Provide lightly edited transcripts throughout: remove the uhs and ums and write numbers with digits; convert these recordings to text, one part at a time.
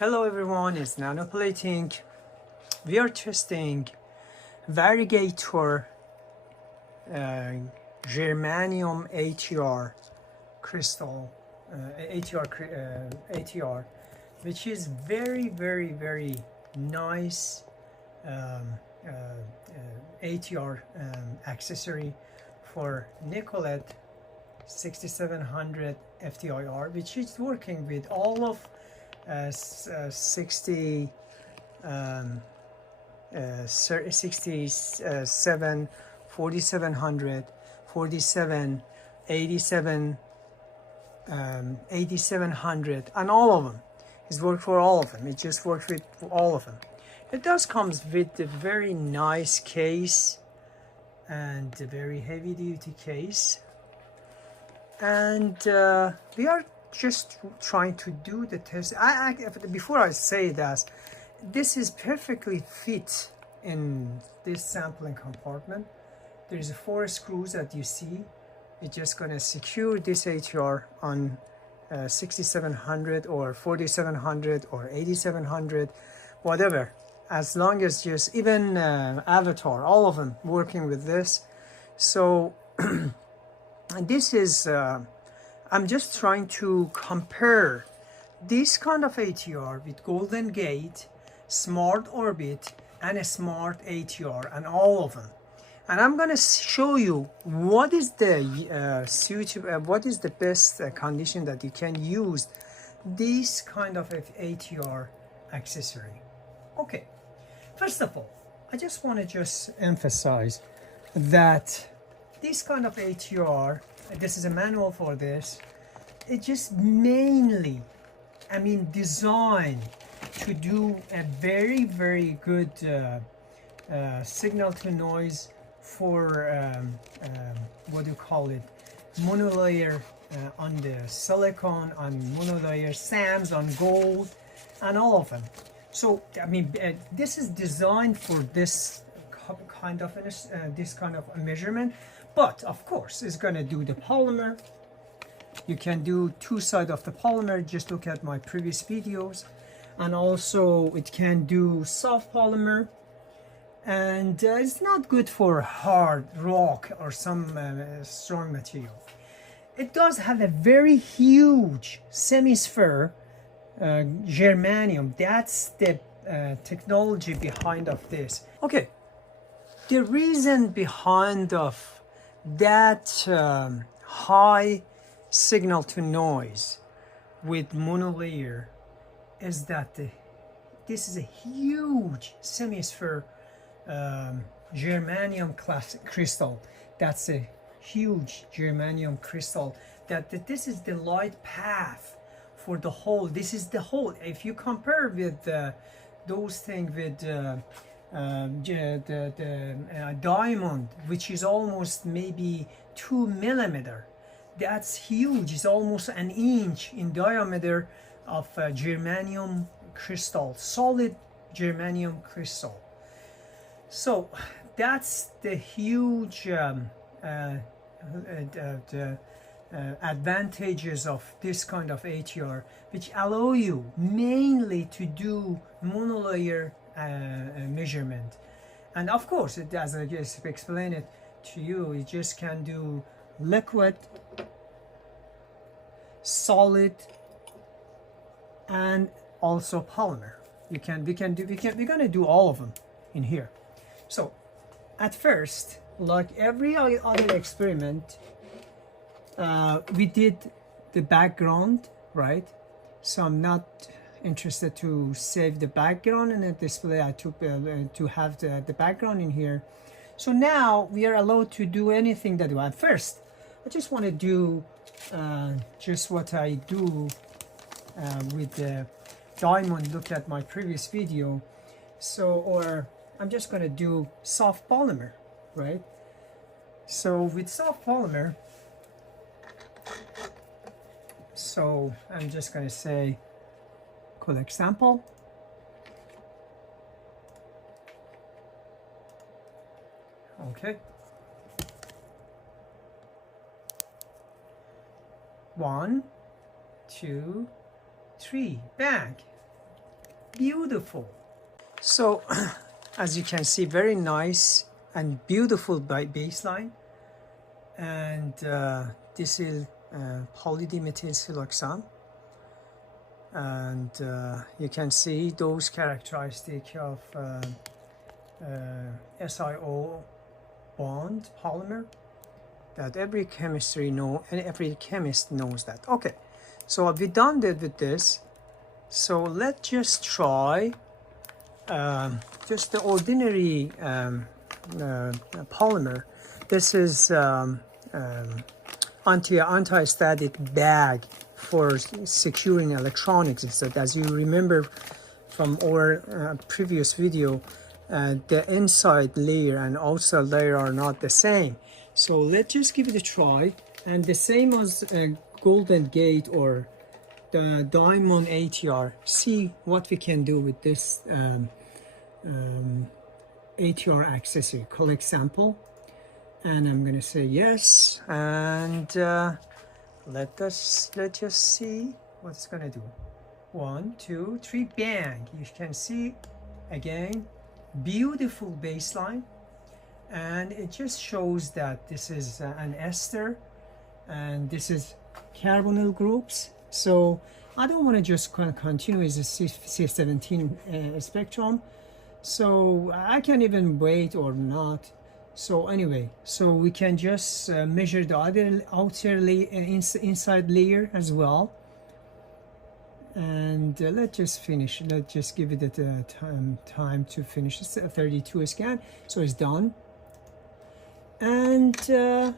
Hello everyone, it's Nanoplating. We are testing VariGATR germanium ATR crystal, ATR, which is very nice ATR accessory for Nicolet 6700 FTIR, which is working with all of 67, 4700, 47, 87, 8700, and all of them. It's worked for all of them. It just works with all of them. It does comes with a very nice case and a very heavy duty case, and we are just trying to do the test. Before I say that, this is perfectly fit in this sampling compartment. There's 4 screws that you see. It's just going to secure this ATR on 6700 or 4700 or 8700, whatever, as long as just even Avatar, all of them working with this. So this is I'm just trying to compare this kind of ATR with Golden Gate, Smart Orbit, and a Smart ATR, and all of them. And I'm going to show you what is the what is the best condition that you can use this kind of ATR accessory. Okay, first of all, I just want to emphasize that this kind of ATR, this is a manual for this, it's just mainly, designed to do a very good signal to noise for what do you call it, monolayer on the silicon, on monolayer SAMs, on gold, and all of them. So this is designed for this kind of measurement. But of course, it's going to do the polymer. You can do 2 sides of the polymer. Just look at my previous videos. And also, it can do soft polymer. And it's not good for hard rock or some strong material. It does have a very huge semi-sphere germanium. That's the technology behind of this. Okay, the reason behind of that high signal to noise with monolayer is that this is a huge semi-sphere germanium crystal. That's a huge germanium crystal. This is the light path for the whole. This is the whole. If you compare with those things with the diamond, which is almost maybe 2 millimeter, that's huge. It's almost an inch in diameter of germanium crystal, solid germanium crystal. So that's the huge advantages of this kind of ATR, which allow you mainly to do monolayer measurement. And of course, as I just explained it to you, it just can do liquid, solid, and also polymer. We're gonna do all of them in here. So at first, like every other experiment, we did the background, right? So I'm not interested to save the background in a display. I took to have the background in here. So now we are allowed to do anything that we want. First, I just want to do just what I do with the diamond. Look at my previous video. So, or I'm just going to do soft polymer, right? So with soft polymer, so I'm just going to say collect sample. Okay. 1, 2, 3, bang. beautiful. So as you can see, very nice and beautiful baseline. And this is polydimethyl siloxane. And you can see those characteristics of SiO bond polymer that every chemistry know, and every chemist knows that. Okay, so we're done with this. So let's just try just the ordinary polymer. This is anti-static bag for securing electronics. So as you remember from our previous video, the inside layer and outside layer are not the same. So let's just give it a try. And the same as Golden Gate or the Diamond ATR. See what we can do with this ATR accessory. Collect sample. And I'm gonna say yes. And let's just see what it's gonna do. 1, 2, 3, bang! You can see again, beautiful baseline, and it just shows that this is an ester, and this is carbonyl groups. So I don't want to just continue as a C17 spectrum, so I can even wait or not. So anyway, so we can just measure the other outer layer, inside layer as well. And let's just finish. Let's just give it a time to finish. It's a 32 scan, so it's done. And the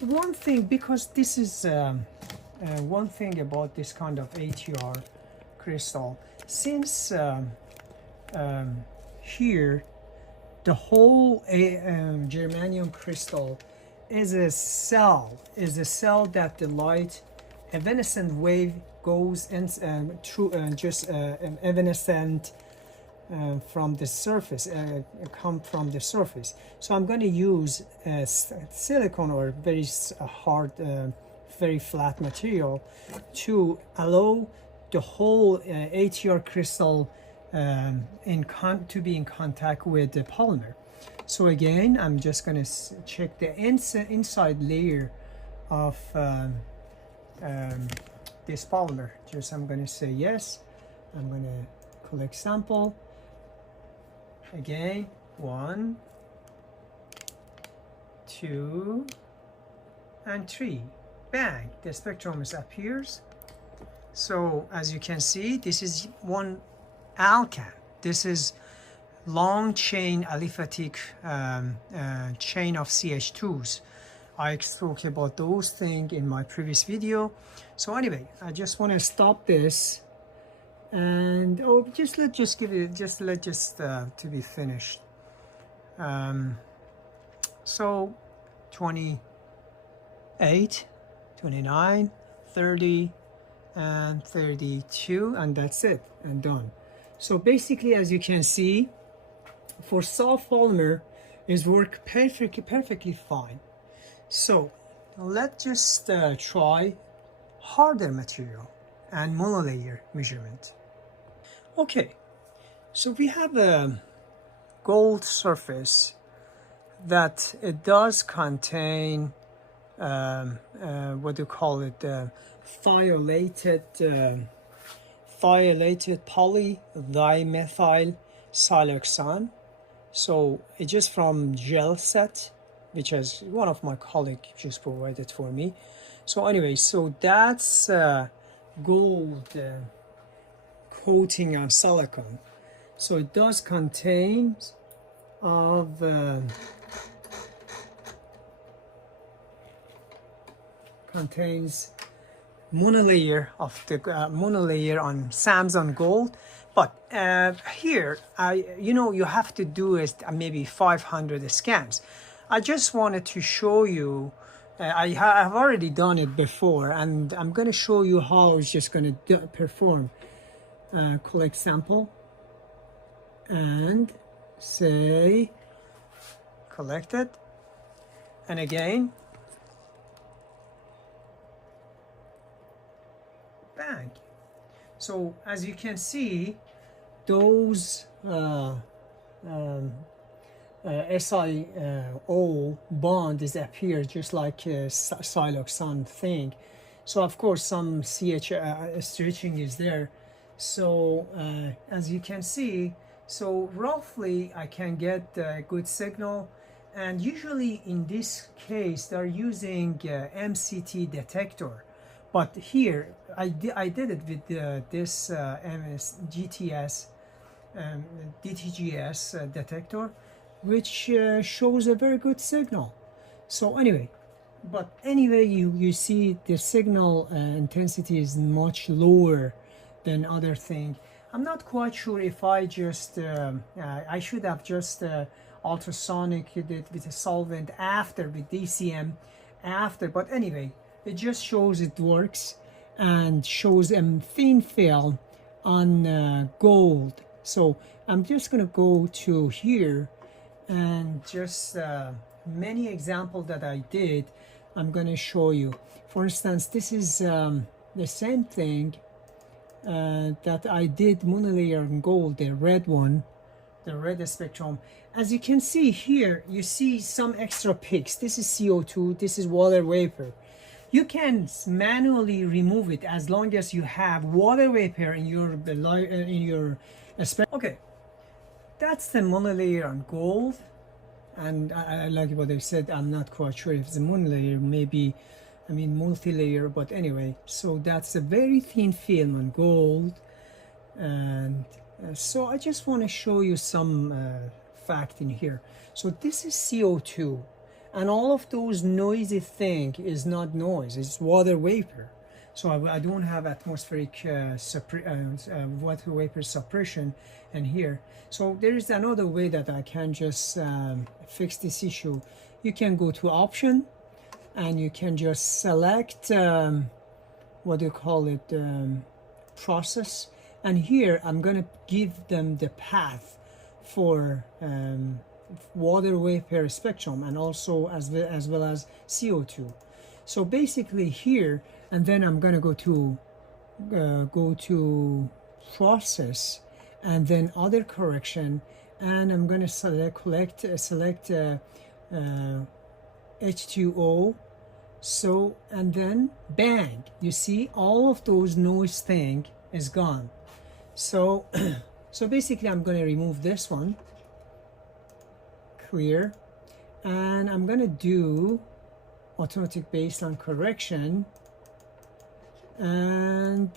one thing, because this is one thing about this kind of ATR crystal, since here the whole germanium crystal is a cell that the light evanescent wave goes in through just evanescent from the surface, come from the surface. So I'm going to use silicone or very hard, very flat material to allow the whole ATR crystal to be in contact with the polymer. So again, I'm just going to check the inside layer of this polymer. Just I'm going to say yes. I'm going to collect sample. Again, 1, 2, and 3. Bang! The spectrum appears. So as you can see, this is one alkane. This is long chain aliphatic chain of CH2s. I spoke about those things in my previous video. So anyway, I just want to stop this, and let's just give it to be finished. So 28, 29, 30, and 32, and that's it, and done. So basically, as you can see, for soft polymer, it works perfectly fine. So let's just try harder material and monolayer measurement. Okay, so we have a gold surface that it does contain what do you call it, thiolated polydimethyl siloxane. So it's just from gel set, which is one of my colleagues just provided for me. So anyway, so that's gold coating of silicone. So it does contain of contains monolayer of the monolayer on Samsung gold. But here, you have to do is maybe 500 scans. I just wanted to show you, I have already done it before, and I'm going to show you how it's just going to perform. Collect sample and say collected, and again, bang. So as you can see, those SiO bond is appear just like a siloxane thing. So of course some CH stretching is there. So as you can see, so roughly I can get a good signal, and usually in this case they're using MCT detector, but here I did it with this GTS DTGS detector, which shows a very good signal. So anyway, you see the signal intensity is much lower than other thing. I'm not quite sure if I just I should have just ultrasonic it with a solvent after, with DCM after, but anyway, it just shows it works and shows a thin film on gold. So I'm just gonna go to here and just many examples that I did, I'm gonna show you. For instance, this is the same thing that I did monolayer and gold, the red one, the red spectrum. As you can see here, you see some extra peaks. This is CO2, this is water vapor. You can manually remove it as long as you have water vapor in your okay. That's the monolayer on gold, and I like what they said. I'm not quite sure if it's a monolayer, maybe, I mean multi-layer, but anyway, so that's a very thin film on gold. And so I just want to show you some fact in here. So this is CO2, and all of those noisy thing is not noise, it's water vapor. So I don't have atmospheric water vapor suppression in here. So there is another way that I can just fix this issue. You can go to option and you can just select what do you call it, process, and here I'm gonna give them the path for water vapor spectrum, and also as well as CO2. So basically here, and then I'm gonna go to process, and then other correction, and I'm gonna select H2O. So, and then bang, you see all of those noise thing is gone. So so basically I'm gonna remove this one, clear, and I'm gonna do automatic baseline correction and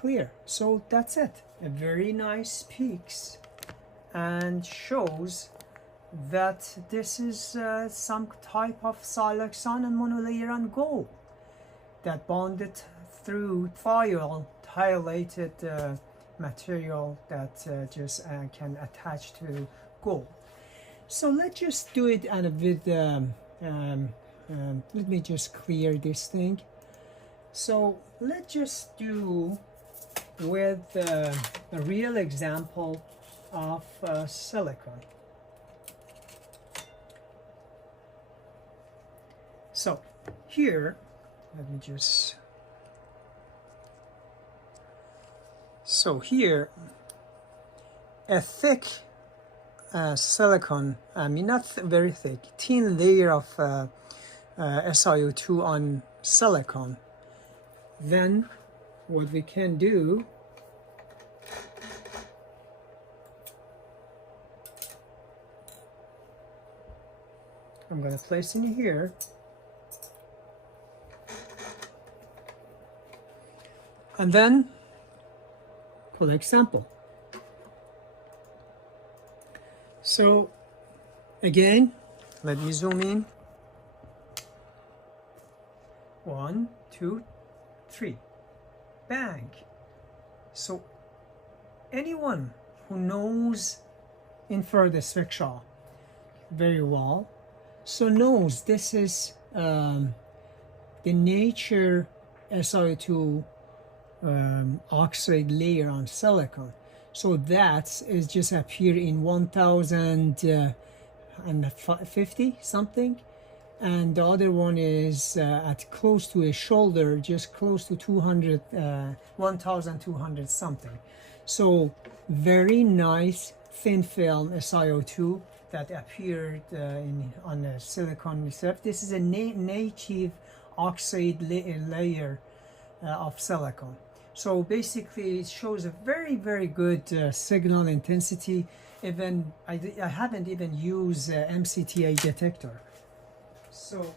clear. So that's it. A very nice peaks, and shows that this is some type of siloxane and monolayer and gold that bonded through thiolated material that just can attach to gold. So let's just do it and with let me just clear this thing. So let's just do with a real example of silicon. So here, let me just, so here, a thick silicon, I mean not very thick, thin layer of SiO2 on silicon. Then what we can do, I'm going to place in here, and then collect sample. So again, let me zoom in. 1, 2, 3, bang. So anyone who knows infrared spectra very well, so knows this is the nature SiO2 oxide layer on silicon. So that is just appear in 1050 something, and the other one is at close to a shoulder, just close to 200, 1200 something. So very nice thin film SiO2 that appeared on a silicon surface. This is a native oxide layer of silicon. So basically it shows a very good signal intensity. Even I haven't even used MCTA detector. So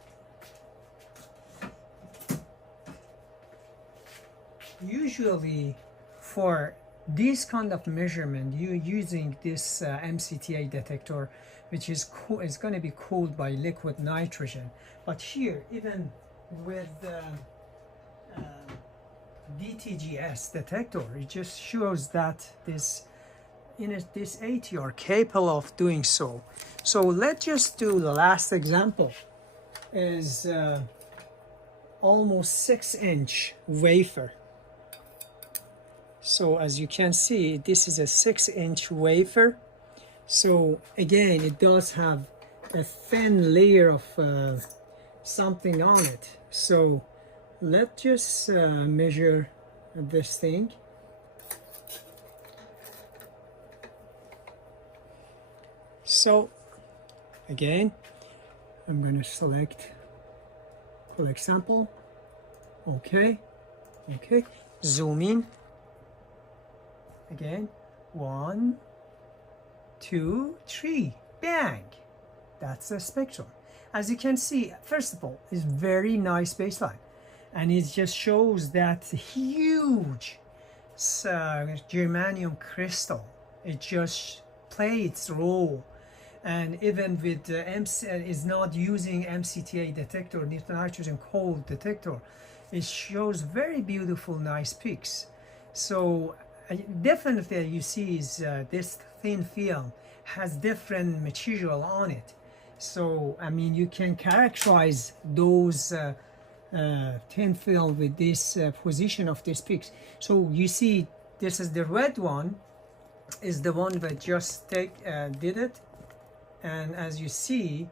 usually for this kind of measurement, you're using this MCTA detector, which is it's going to be cooled by liquid nitrogen. But here, even with DTGS detector, it just shows that this ATR capable of doing so. So let's just do the last example. Is almost 6-inch wafer. So as you can see, this is a 6-inch wafer. So again, it does have a thin layer of something on it. So let's just measure this thing. So again, I'm going to select collect sample. Okay, zoom in again. 1, 2, 3, bang. That's the spectrum. As you can see, first of all, it's very nice baseline, and it just shows that huge germanium crystal. It just plays its role. And even with is not using MCTA detector, nitrogen cold detector, it shows very beautiful, nice peaks. So definitely you see is this thin film has different material on it. So I mean, you can characterize those thin film with this position of these peaks. So you see, this is the red one, is the one that just did it. And as you see,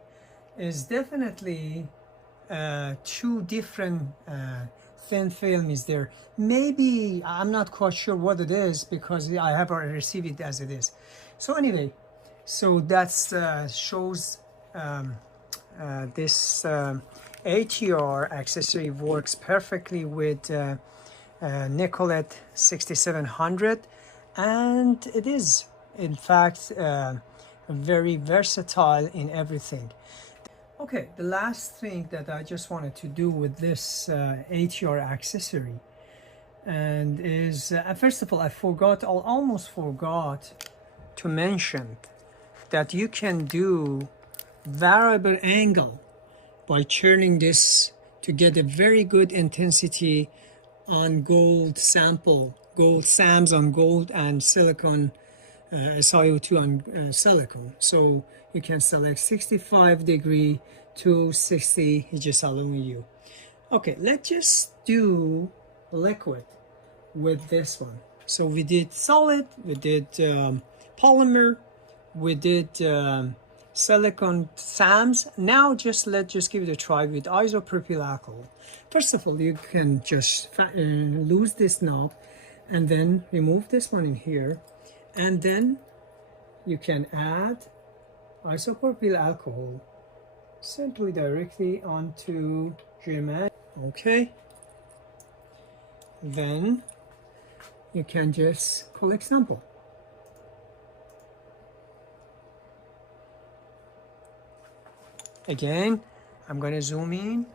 is definitely two different thin film is there. Maybe I'm not quite sure what it is because I have already received it as it is. So anyway, so that's shows this ATR accessory works perfectly with Nicolet 6700, and it is in fact very versatile in everything. Okay, the last thing that I just wanted to do with this ATR accessory, and is first of all, I almost forgot to mention that you can do variable angle by turning this to get a very good intensity on gold sample, gold SAMs on gold and silicon SiO2 on silicon. So you can select 65 degree to 60, it's just allowing you. Okay, let's just do liquid with this one. So we did solid, we did polymer, we did silicon SAMs. Now let's just give it a try with isopropyl alcohol. First of all, you can just lose this knob and then remove this one in here, and then you can add isopropyl alcohol simply directly onto germanium. Okay, then you can just collect sample. Again, I'm going to zoom in.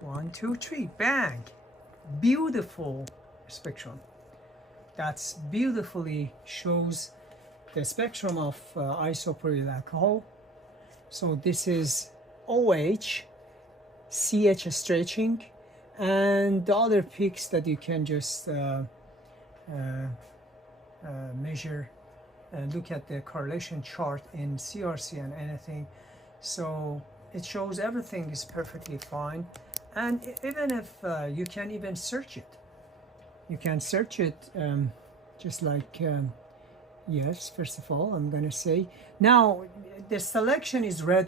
1, 2, 3, bang. Beautiful spectrum. That's beautifully shows the spectrum of isopropyl alcohol. So this is OH, CH stretching, and the other peaks that you can just measure, look at the correlation chart in CRC and anything. So it shows everything is perfectly fine. And even if you can even search it. You can search it just like, yes, first of all, I'm going to say. Now, the selection is red.